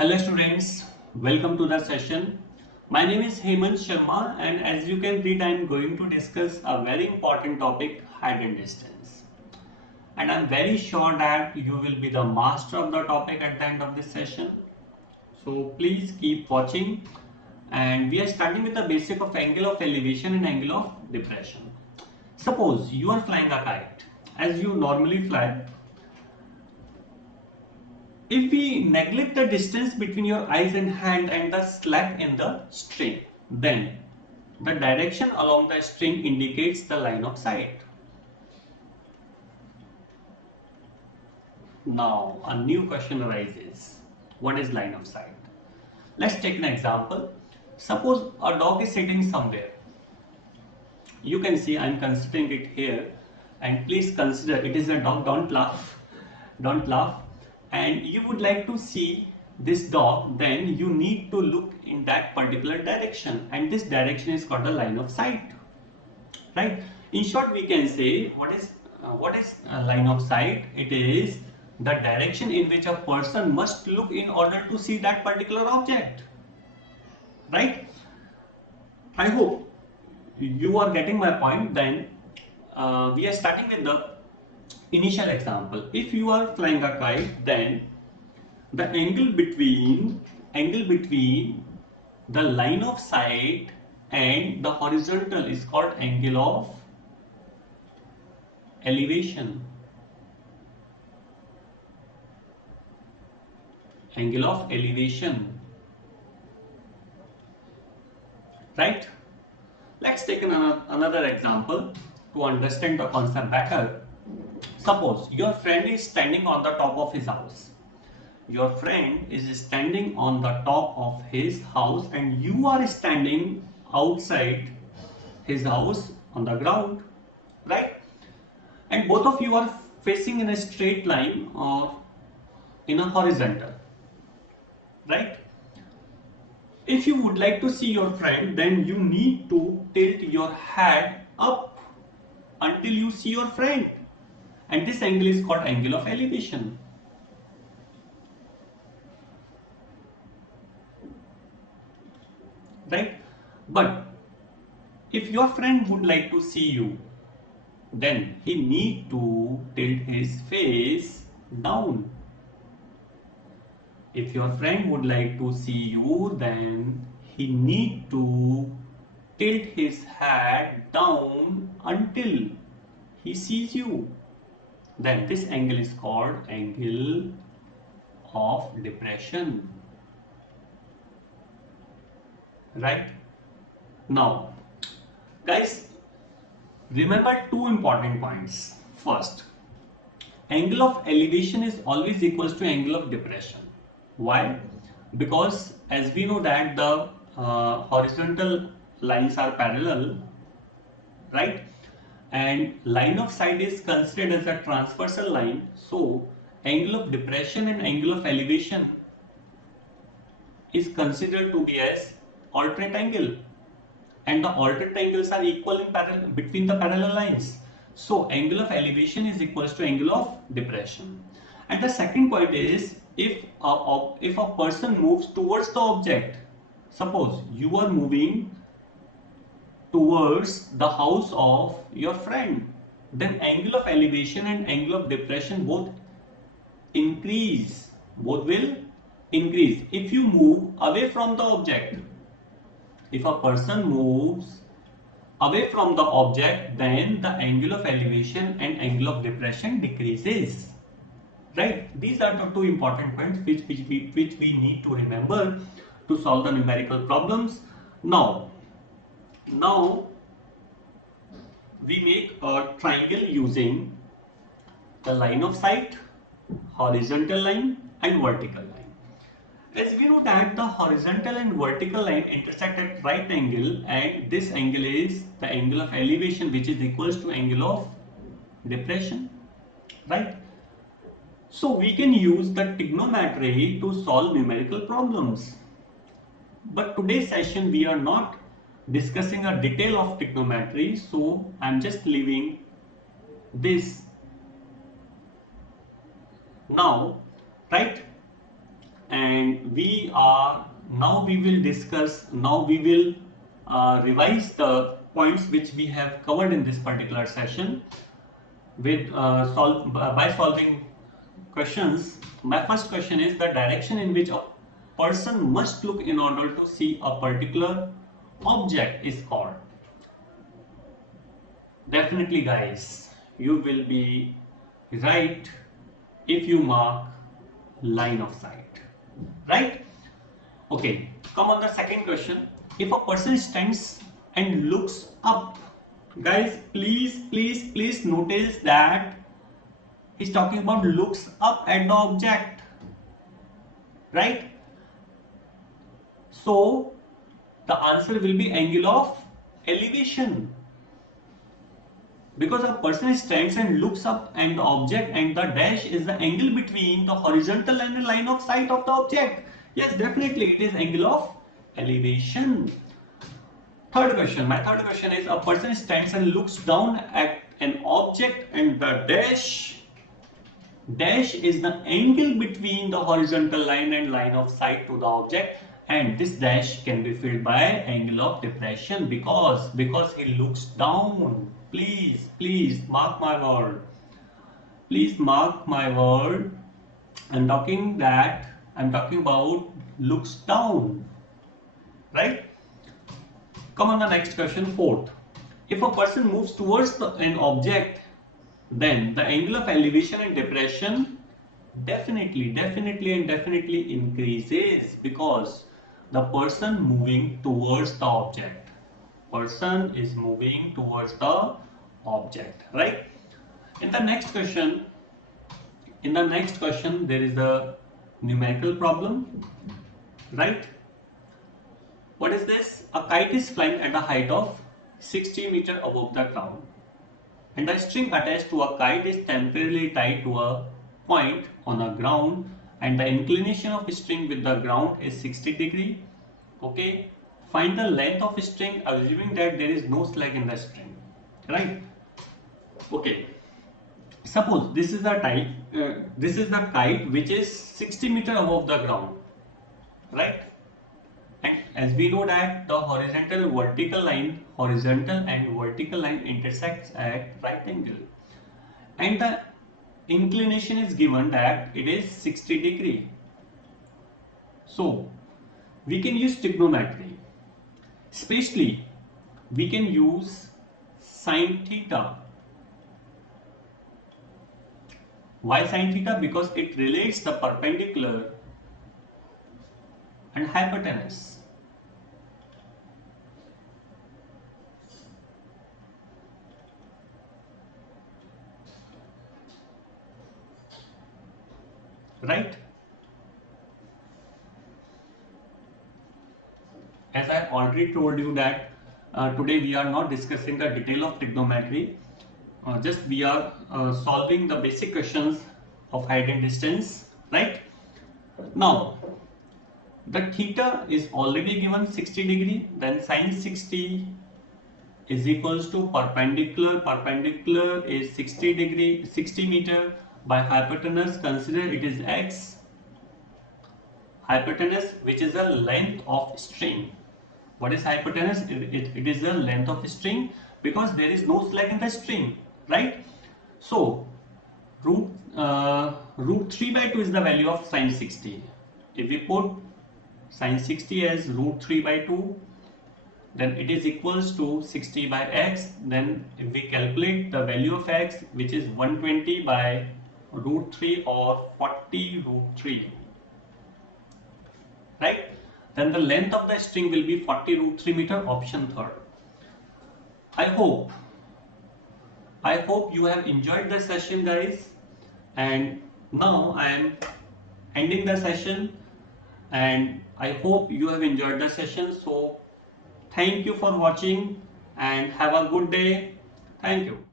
Hello students, welcome to the session. My name is Hemant Sharma and as you can read I am going to discuss a very important topic, height and distance. And I am very sure that you will be the master of the topic at the end of this session. So please keep watching and we are starting with the basic of angle of elevation and angle of depression. Suppose you are flying a kite. As you normally fly, if we neglect the distance between your eyes and hand and the slack in the string, then the direction along the string indicates the line of sight. Now, a new question arises. What is line of sight? Let's take an example. Suppose a dog is sitting somewhere. You can see I am considering it here and please consider it is a dog, don't laugh. Don't laugh. And you would like to see this dog, then you need to look in that particular direction and this direction is called the line of sight, right? In short, we can say what is a line of sight? It is the direction in which a person must look in order to see that particular object, right? I hope you are getting my point. Then we are starting with the initial example. If you are flying a kite, then the angle between the line of sight and the horizontal is called angle of elevation. Angle of elevation, right? Let's take another example to understand the concept better. Suppose your friend is standing on the top of his house. Your friend is standing on the top of his house and you are standing outside his house on the ground, right? And both of you are facing in a straight line or in a horizontal, right? If you would like to see your friend, then you need to tilt your head up until you see your friend. And this angle is called angle of elevation. Right? But if your friend would like to see you, then he need to tilt his face down. If your friend would like to see you, then he need to tilt his head down until he sees you. Then this angle is called angle of depression. Right? Now, guys, remember two important points. First, angle of elevation is always equals to angle of depression. Why? Because as we know that the horizontal lines are parallel, right? And line of sight is considered as a transversal line. So angle of depression and angle of elevation is considered to be as alternate angle. And the alternate angles are equal in parallel between the parallel lines. So angle of elevation is equals to angle of depression. And the second point is if a person moves towards the object, suppose you are moving towards the house of your friend, then angle of elevation and angle of depression increase, both will increase. If you move away from the object, if a person moves away from the object, then the angle of elevation and angle of depression decreases. Right? These are the two important points which we need to remember to solve the numerical problems. Now we make a triangle using the line of sight, horizontal line and vertical line. As we know that the horizontal and vertical line intersect at right angle and this angle is the angle of elevation which is equals to angle of depression, right? So we can use the trigonometry to solve numerical problems. But today's session we are not discussing a detail of trigonometry, so I'm just leaving this now, right? And we we will discuss, now we will revise the points which we have covered in this particular session with by solving questions. My first question is the direction in which a person must look in order to see a particular object is called. Definitely guys, you will be right if you mark line of sight, right? Okay, come on the second question. If a person stands and looks up, guys, please notice that he's talking about looks up at the object, right? So the answer will be angle of elevation, because a person stands and looks up and the object, and the dash is the angle between the horizontal and the line of sight of the object. Yes, definitely it is angle of elevation. Third question, my third question is a person stands and looks down at an object and the dash is the angle between the horizontal line and line of sight to the object, and this dash can be filled by angle of depression because he looks down. Please mark my word. Please mark my word. I'm talking about looks down, right? Come on the next question, fourth. If a person moves towards an object, then the angle of elevation and depression definitely increases because the person moving towards the object. Person is moving towards the object, right? In the next question, there is a numerical problem, right? What is this? A kite is flying at a height of 60 meters above the ground, and the string attached to a kite is temporarily tied to a point on the ground, and the inclination of string with the ground is 60 degree. Okay, find the length of string assuming that there is no slack in the string, right? Okay, suppose this is the kite which is 60 meters above the ground, right? And as we know that the horizontal and vertical line intersects at right angle, and the inclination is given that it is 60 degree. So we can use trigonometry, especially we can use sine theta. Why sine theta? Because it relates the perpendicular and hypotenuse. Right? As I already told you that today we are not discussing the detail of trigonometry. Just we are solving the basic questions of height and distance, right? Now the theta is already given 60 degree, then sine 60 is equals to perpendicular is 60 degree, 60 meter, by hypotenuse consider it is x, hypotenuse which is the length of string. What is hypotenuse? It is the length of string because there is no slack in the string, right? So root 3/2 is the value of sine 60. If we put sine 60 as root 3/2, then it is equals to 60 by x. Then if we calculate the value of x, which is 120 by root 3 or 40 root 3, right? Then the length of the string will be 40 root 3 meter, option third. I hope you have enjoyed the session, guys, and now I am ending the session, and I hope you have enjoyed the session. So thank you for watching and have a good day. Thank you.